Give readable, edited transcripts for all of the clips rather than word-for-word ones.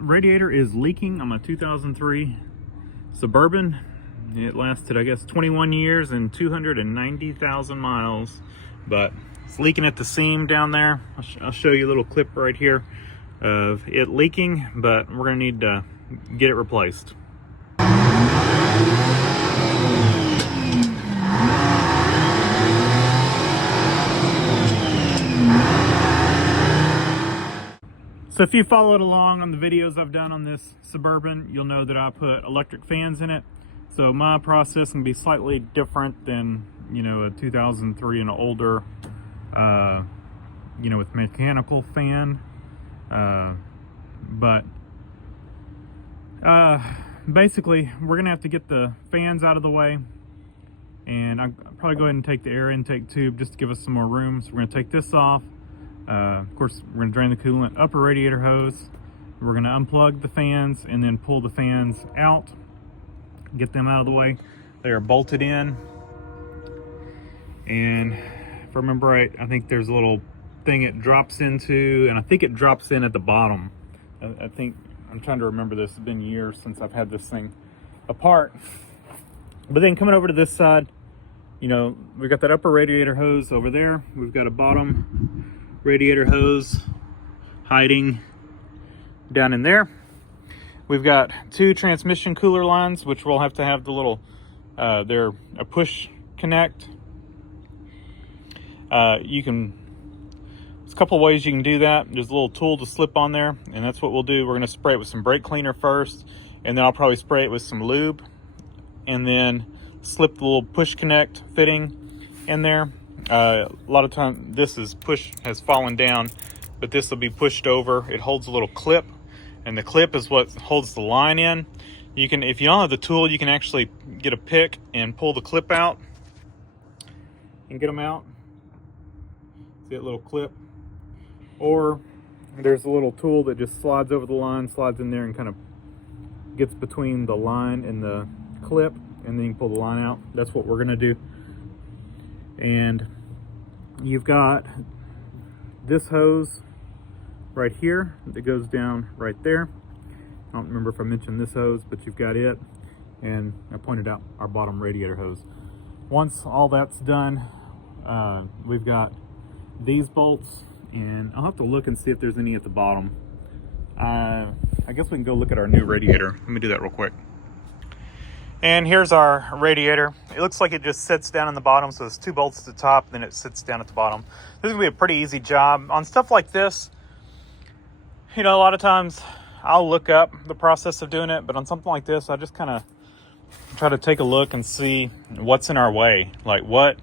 radiator is leaking on my 2003 Suburban. It lasted, I guess, 21 years and 290,000 miles, but it's leaking at the seam down there. I'll show you a little clip right here of it leaking, but we're gonna need to get it replaced. So if you followed along on the videos I've done on this Suburban, you'll know that I put electric fans in it. So my process can be slightly different than, you know, a 2003 and older, you know, with mechanical fan. Basically, we're gonna have to get the fans out of the way, and I'll probably go ahead and take the air intake tube just to give us some more room. So we're gonna take this off. Of course, we're gonna drain the coolant up a radiator hose. We're gonna unplug the fans and then pull the fans out, get them out of the way. They are bolted in, and if I remember right, I think there's a little thing it drops into, and I think it drops in at the bottom. I think, I'm trying to remember this, it's been years since I've had this thing apart. But then coming over to this side, you know, we've got that upper radiator hose over there. We've got a bottom radiator hose hiding down in there. We've got two transmission cooler lines, which we'll have to have the little, they're a push connect. There's a couple ways you can do that. There's a little tool to slip on there, and that's what we'll do. We're gonna spray it with some brake cleaner first, and then I'll probably spray it with some lube, and then slip the little push connect fitting in there. A lot of time this has fallen down, but this will be pushed over. It holds a little clip, and the clip is what holds the line in. You can, if you don't have the tool, you can actually get a pick and pull the clip out and get them out. See that little clip? Or there's a little tool that just slides over the line, slides in there and kind of gets between the line and the clip, and then you can pull the line out. That's what we're gonna do. And you've got this hose right here that goes down right there. I don't remember if I mentioned this hose, but you've got it. And I pointed out our bottom radiator hose. Once all that's done, we've got these bolts, and I'll have to look and see if there's any at the bottom. I guess we can go look at our new radiator. Let me do that real quick. And here's our radiator. It looks like it just sits down in the bottom, so there's two bolts at the top, then it sits down at the bottom. This is gonna be a pretty easy job. On stuff like this, you know, a lot of times I'll look up the process of doing it, but on something like this, I just kind of try to take a look and see what's in our way. Like, what,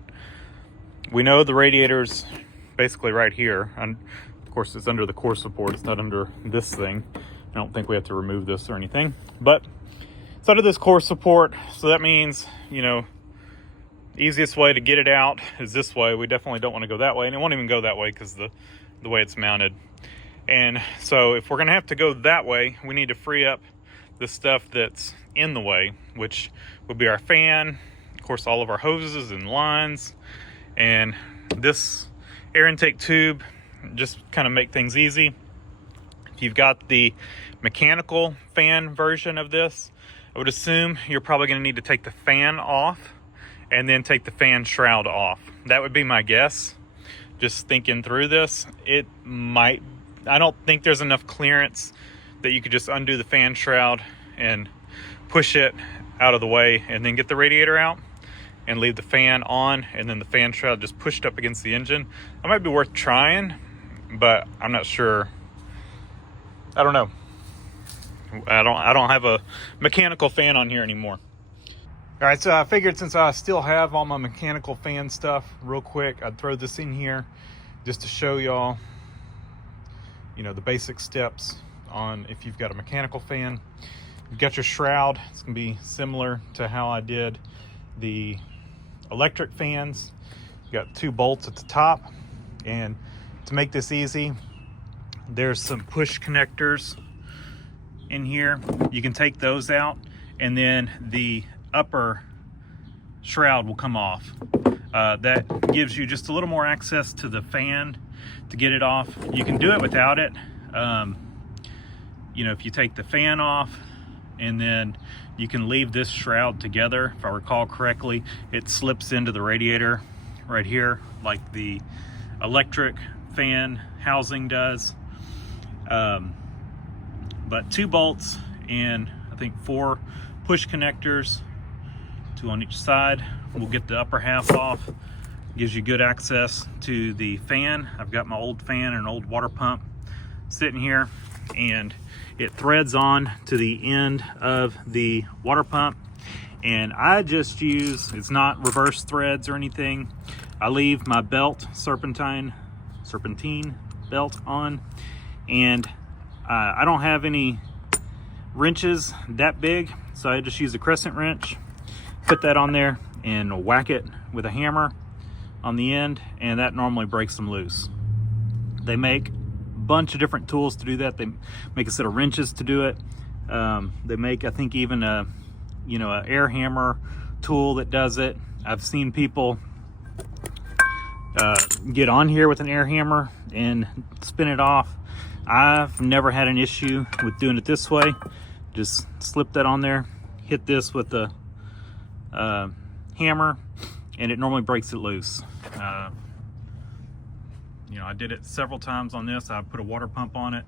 we know the radiator's basically right here, and of course it's under the core support, it's not under this thing. I don't think we have to remove this or anything, but it's under this core support, so that means, you know, easiest way to get it out is this way. We definitely don't want to go that way, and it won't even go that way because the way it's mounted. And so if we're gonna have to go that way, we need to free up the stuff that's in the way, which would be our fan, of course all of our hoses and lines, and this air intake tube, just kind of make things easy. If you've got the mechanical fan version of this, I would assume you're probably going to need to take the fan off and then take the fan shroud off. That would be my guess. Just thinking through this, I don't think there's enough clearance that you could just undo the fan shroud and push it out of the way and then get the radiator out and leave the fan on, and then the fan shroud just pushed up against the engine. That might be worth trying, but I'm not sure. I don't know. I don't have a mechanical fan on here anymore. All right, so I figured since I still have all my mechanical fan stuff, real quick, I'd throw this in here just to show y'all, you know, the basic steps on if you've got a mechanical fan. You've got your shroud. It's gonna be similar to how I did the electric fans. You got two bolts at the top, and to make this easy, there's some push connectors in here. You can take those out, and then the upper shroud will come off. That gives you just a little more access to the fan to get it off. You can do it without it. you know, if you take the fan off, and then you can leave this shroud together. If I recall correctly, it slips into the radiator right here, like the electric fan housing does. But 2 bolts and I think 4 push connectors, 2 on each side. We'll get the upper half off. Gives you good access to the fan. I've got my old fan and an old water pump sitting here, and it threads on to the end of the water pump. And I just use, it's not reverse threads or anything. I leave my belt, serpentine belt on, and I don't have any wrenches that big, so I just use a crescent wrench, put that on there and whack it with a hammer on the end, and that normally breaks them loose. They make a bunch of different tools to do that. They make a set of wrenches to do it. They make, I think, even a, you know, an air hammer tool that does it. I've seen people get on here with an air hammer and spin it off. I've never had an issue with doing it this way. Just slip that on there, hit this with the hammer, and it normally breaks it loose. You know, I did it several times on this. I put a water pump on it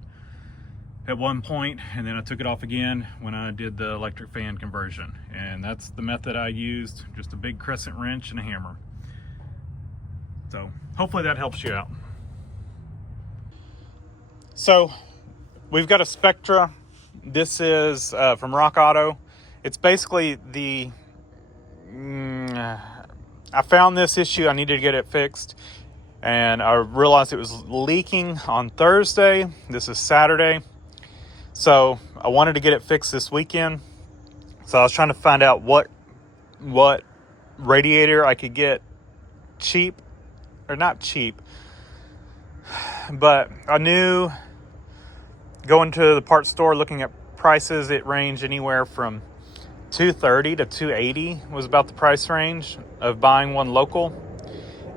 at one point, and then I took it off again when I did the electric fan conversion. And that's the method I used, just a big crescent wrench and a hammer. So hopefully that helps you out. So we've got a Spectra. This is from Rock Auto. It's basically the, I found this issue, I needed to get it fixed, and I realized it was leaking on Thursday. This is Saturday. So I wanted to get it fixed this weekend. So I was trying to find out what radiator I could get cheap, or not cheap, but I knew going to the parts store, looking at prices, it ranged anywhere from $230 to $280 was about the price range of buying one local.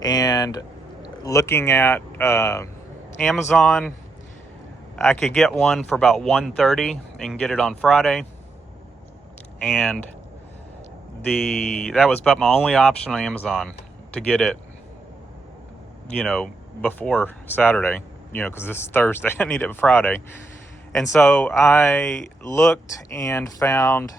And looking at Amazon, I could get one for about $130 and get it on Friday. And that was about my only option on Amazon to get it, you know, before Saturday, you know, because this is Thursday. I need it Friday. And so I looked and found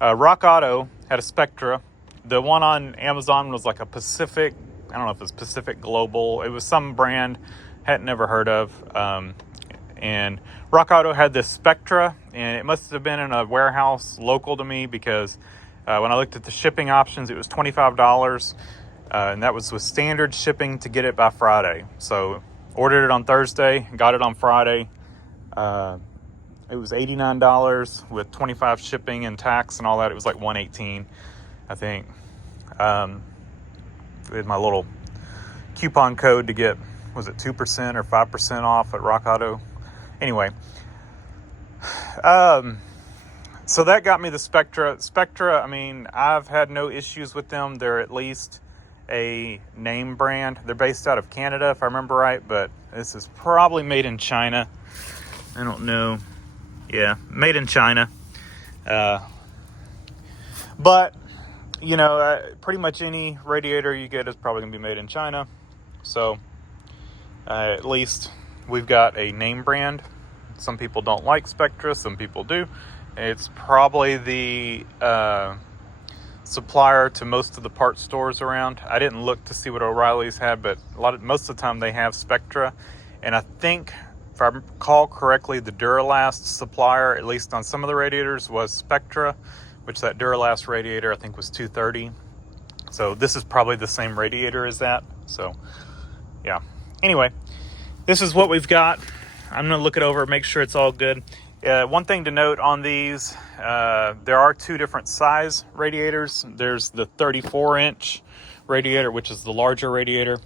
Rock Auto had a Spectra. The one on Amazon was like a Pacific, I don't know if it's Pacific Global. It was some brand hadn't never heard of. And Rock Auto had this Spectra, and it must have been in a warehouse local to me, because when I looked at the shipping options, it was $25. And that was with standard shipping to get it by Friday. So ordered it on Thursday, got it on Friday. It was $89 with 25 shipping and tax and all that. It was like $118, I think. With my little coupon code to get, was it 2% or 5% off at Rock Auto? Anyway, so that got me the Spectra. Spectra, I mean, I've had no issues with them. They're at least a name brand. They're based out of Canada, if I remember right, but this is probably made in China. I don't know. Yeah, made in China. But, you know, pretty much any radiator you get is probably going to be made in China. So, at least we've got a name brand. Some people don't like Spectra, some people do. It's probably the supplier to most of the parts stores around. I didn't look to see what O'Reilly's had, but most of the time they have Spectra. And I think, if I recall correctly, the Duralast supplier, at least on some of the radiators, was Spectra, which that Duralast radiator I think was $230. So this is probably the same radiator as that. So yeah. Anyway, this is what we've got. I'm going to look it over, make sure it's all good. One thing to note on these, there are 2 different size radiators. There's the 34-inch radiator, which is the larger radiator.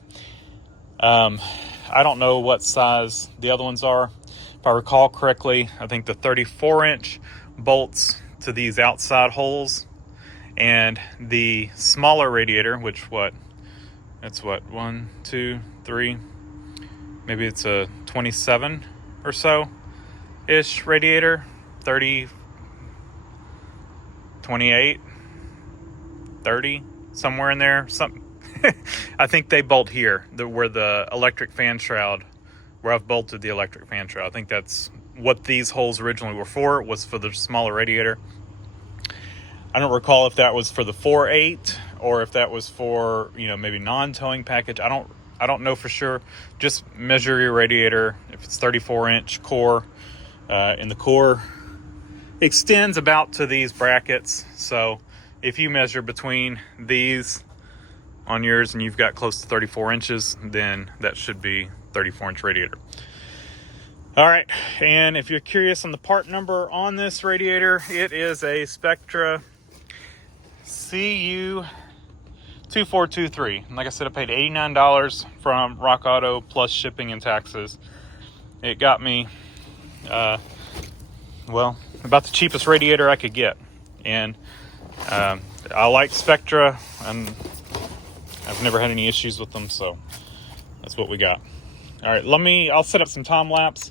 I don't know what size the other ones are. If I recall correctly, I think the 34-inch bolts to these outside holes, and the smaller radiator, that's what, 1, 2, 3, maybe it's a 27 or so. ish radiator, 30, 28, 30, somewhere in there. I think they bolt here, where the electric fan shroud, where I've bolted the electric fan shroud. I think that's what these holes originally were for, was for the smaller radiator. I don't recall if that was for the 4.8 or if that was for, maybe non-towing package. I don't know for sure. Just measure your radiator. If it's 34-inch core, and the core extends about to these brackets. So if you measure between these on yours and you've got close to 34 inches, then that should be 34-inch radiator. All right, and if you're curious on the part number on this radiator, it is a Spectra CU2423. Like I said, I paid $89 from Rock Auto plus shipping and taxes. It got me, about the cheapest radiator I could get. And I like Spectra, and I've never had any issues with them, so that's what we got. All right, I'll set up some time lapse.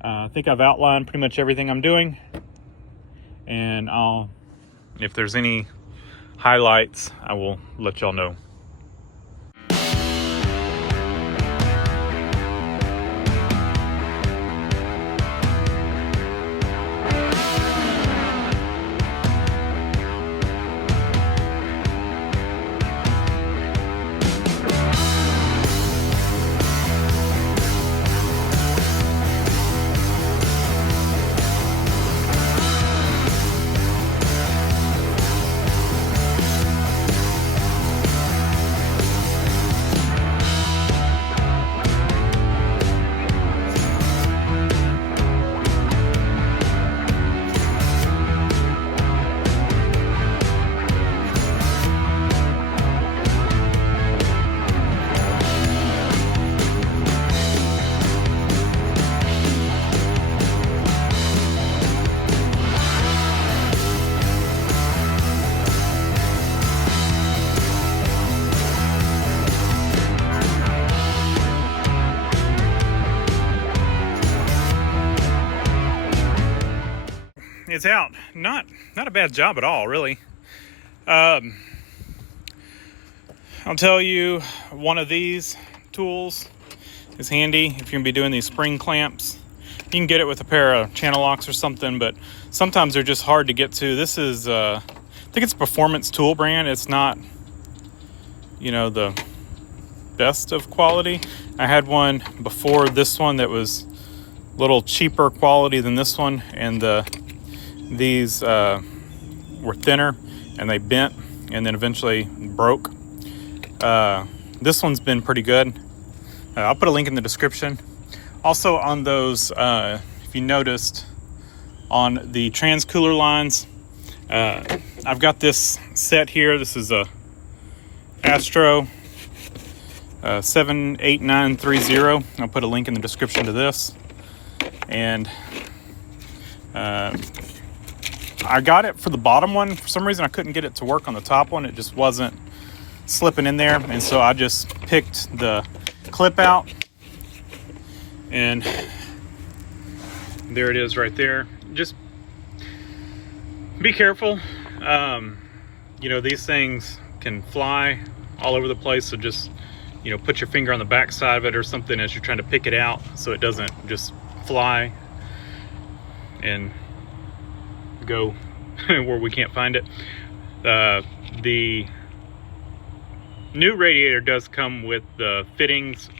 I think I've outlined pretty much everything I'm doing, and if there's any highlights, I will let y'all know. It's out. Not a bad job at all, really. I'll tell you, one of these tools is handy if you're gonna be doing these spring clamps. You can get it with a pair of channel locks or something, but sometimes they're just hard to get to. This is, I think it's a Performance tool brand. It's not, the best of quality. I had one before this one that was a little cheaper quality than this one, and these were thinner and they bent and then eventually broke. This one's been pretty good. I'll put a link in the description. Also on those, if you noticed, on the trans cooler lines, I've got this set here. This is a Astro 78930. I'll put a link in the description to this. And I got it for the bottom one. For some reason, I couldn't get it to work on the top one. It just wasn't slipping in there. And so I just picked the clip out. And there it is right there. Just be careful. These things can fly all over the place. So just, put your finger on the back side of it or something as you're trying to pick it out so it doesn't just fly and go where we can't find it. The new radiator does come with the fittings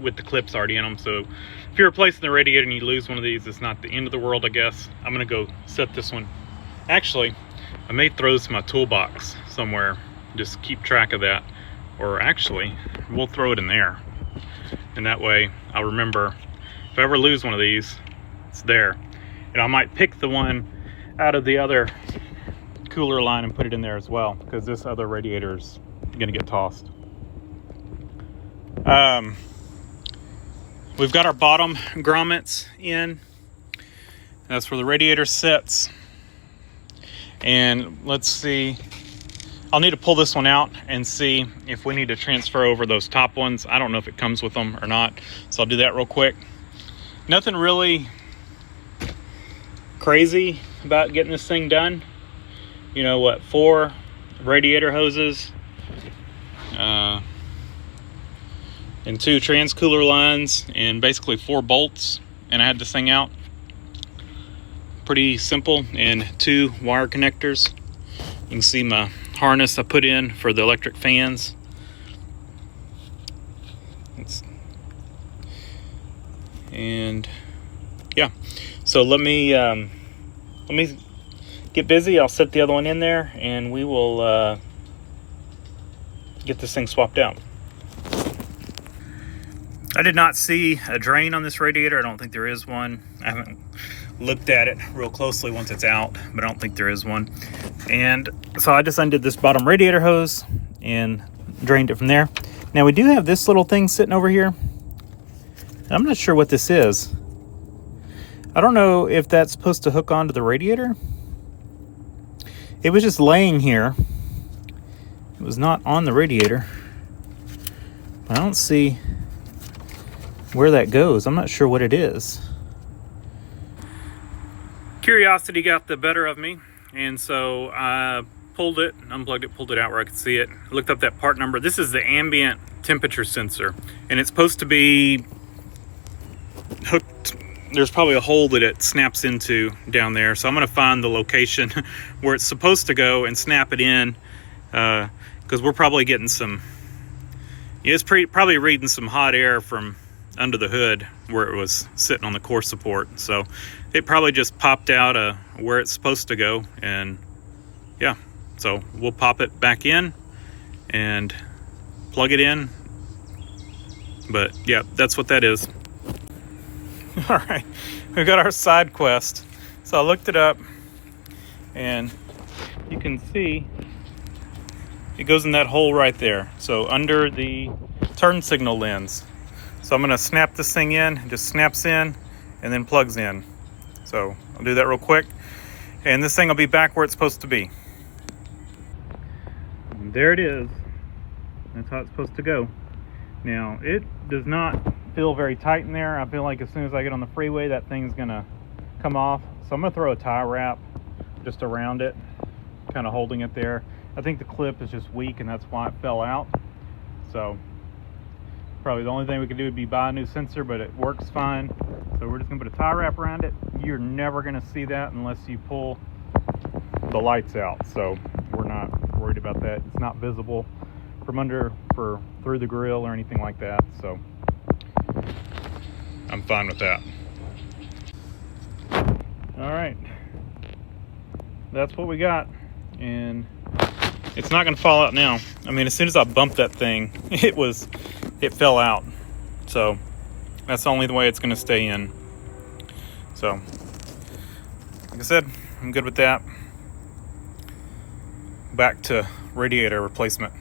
with the clips already in them, so if you're replacing the radiator and you lose one of these, it's not the end of the world, I guess. I'm gonna go set this one. Actually, I may throw this in my toolbox somewhere, just keep track of that, or actually we'll throw it in there, and that way I'll remember if I ever lose one of these, it's there. And I might pick the one out of the other cooler line and put it in there as well, because this other radiator is gonna get tossed. We've got our bottom grommets in. That's where the radiator sits. And let's see, I'll need to pull this one out and see if we need to transfer over those top ones. I don't know if it comes with them or not, so I'll do that real quick. Nothing really crazy about getting this thing done. You know what, 4 radiator hoses, and 2 transcooler lines, and basically 4 bolts, and I had this thing out. Pretty simple, and 2 wire connectors. You can see my harness I put in for the electric fans. And yeah, so let me get busy. I'll set the other one in there, and we will get this thing swapped out. I did not see a drain on this radiator. I don't think there is one. I haven't looked at it real closely once it's out, but I don't think there is one. And so I just undid this bottom radiator hose and drained it from there. Now we do have this little thing sitting over here. I'm not sure what this is. I don't know if that's supposed to hook onto the radiator. It was just laying here. It was not on the radiator. I don't see where that goes. I'm not sure what it is. Curiosity got the better of me, and so I pulled it, unplugged it, pulled it out where I could see it. Looked up that part number. This is the ambient temperature sensor, and it's supposed to be hooked. There's probably a hole that it snaps into down there, so I'm going to find the location where it's supposed to go and snap it in, because we're probably getting some, it's probably reading some hot air from under the hood where it was sitting on the core support. So it probably just popped out where it's supposed to go, and yeah, so we'll pop it back in and plug it in. But yeah, that's what that is. All right, we got our side quest. So I looked it up, and you can see it goes in that hole right there. So under the turn signal lens. So I'm gonna snap this thing in. It just snaps in and then plugs in. So I'll do that real quick, and this thing will be back where it's supposed to be. And there it is. That's how it's supposed to go. Now, it does not feel very tight in there. I feel like as soon as I get on the freeway, that thing's gonna come off. So I'm gonna throw a tie wrap just around it, kind of holding it there. I think the clip is just weak, and that's why it fell out. So probably the only thing we could do would be buy a new sensor, but it works fine. So we're just gonna put a tie wrap around it. You're never gonna see that unless you pull the lights out. So we're not worried about that. It's not visible from under through the grill or anything like that. So I'm fine with that. All right, that's what we got, and it's not gonna fall out now. I mean, as soon as I bumped that thing, it fell out. So that's the only way it's gonna stay in. So like I said, I'm good with that. Back to radiator replacement.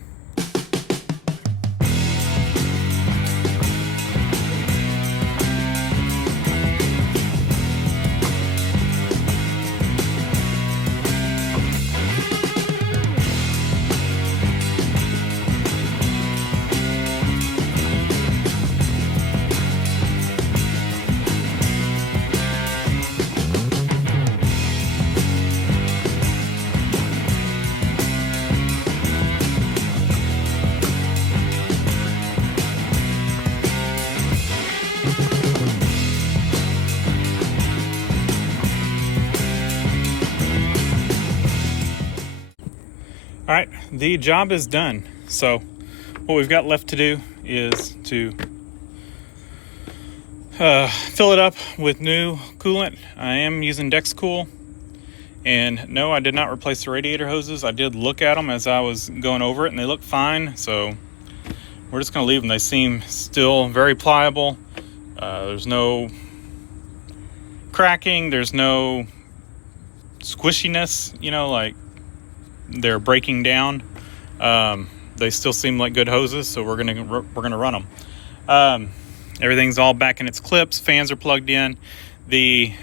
All right, the job is done. So what we've got left to do is to fill it up with new coolant. I am using DexCool, and no, I did not replace the radiator hoses. I did look at them as I was going over it, and they look fine. So we're just gonna leave them. They seem still very pliable. There's no cracking, there's no squishiness, you know, like they're breaking down. They still seem like good hoses, so we're gonna run them. Everything's all back in its clips. Fans are plugged in. These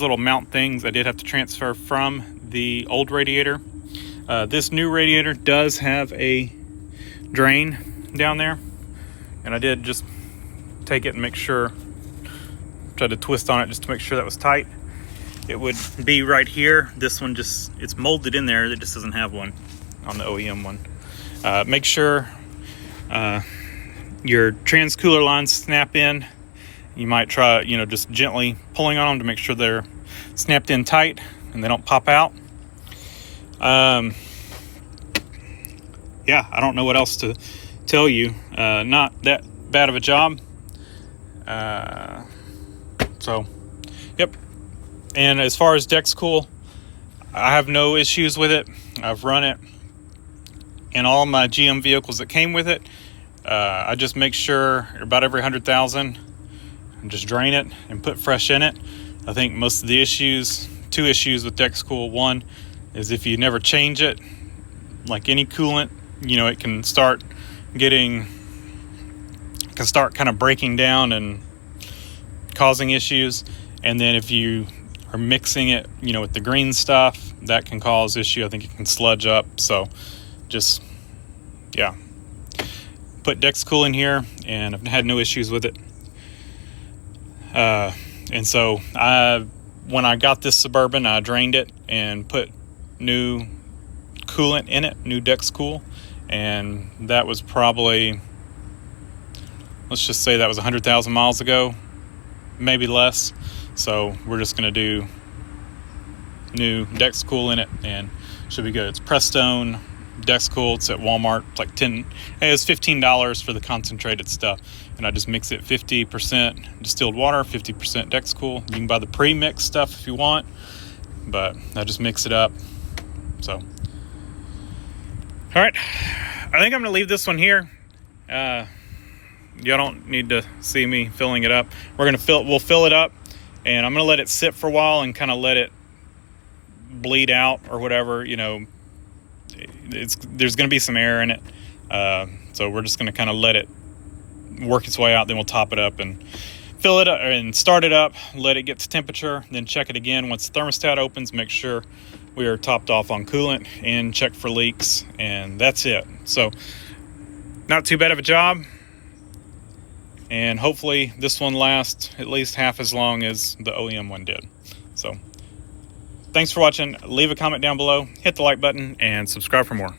little mount things I did have to transfer from the old radiator. This new radiator does have a drain down there, and I did just take it and make sure, tried to twist on it just to make sure that was tight. it would be right here. This one just, it's molded in there. It just doesn't have one on the OEM one. Make sure your trans cooler lines snap in. You might try, you know, just gently pulling on them to make sure they're snapped in tight and they don't pop out. Yeah, I don't know what else to tell you. Not that bad of a job. So, yep. And as far as Dex Cool, I have no issues with it. I've run it in all my GM vehicles that came with it. I just make sure about every 100,000 and just drain it and put fresh in it. I think most of the issues, 2 issues with Dex Cool. One is if you never change it, like any coolant, you know, it can start kind of breaking down and causing issues. And then if you are mixing it, you know, with the green stuff, that can cause issue. I think it can sludge up. So just, yeah, put Dex Cool in here, and I've had no issues with it. And so when I got this Suburban, I drained it and put new coolant in it, new Dex Cool, and that was probably, let's just say that was 100,000 miles ago, maybe less. So we're just going to do new Dex Cool in it, and should be good. It's Prestone Dex Cool. It's at Walmart. It's like it's $15 for the concentrated stuff, and I just mix it 50% distilled water, 50% Dex Cool. You can buy the pre-mixed stuff if you want, but I just mix it up. So, all right, I think I'm gonna leave this one here. Y'all don't need to see me filling it up. We'll fill it up, and I'm gonna let it sit for a while and kind of let it bleed out or whatever. You know, there's gonna be some air in it, so we're just gonna kind of let it work its way out. Then we'll top it up and fill it up and start it up, let it get to temperature, then check it again once the thermostat opens. Make sure we are topped off on coolant and check for leaks, and that's it. So not too bad of a job, and hopefully this one lasts at least half as long as the OEM one did. So thanks for watching. Leave a comment down below, hit the like button, and subscribe for more.